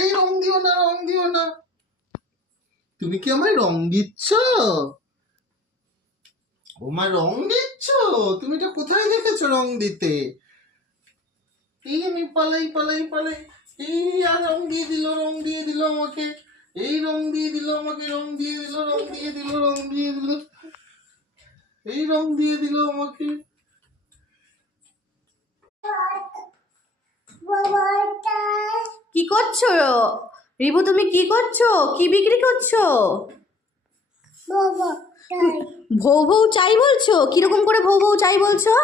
এই রং দিও না, রং দিও না। তুমি কি আমায় রং দিচ্ছ? ও মা, রং দিচ্ছ? তুমি এটা কোথায় দেখেছো রং দিতে? এই আমি পালাই পালাই পালাই। এই আর রং দিয়ে দিল, রং দিয়ে দিল আমাকে। এই রং দিয়ে দিল আমাকে, রং দিয়ে দিল, রং দিয়ে দিল, রং দিয়ে দিল। এই রং দিয়ে দিল আমাকে। কি করছো রিবু? তুমি কি করছো? কি বিক্রি করছো? ভৌ ভৌ চাই বলছো? কিরকম করে ভৌ ভৌ চাই বলছো?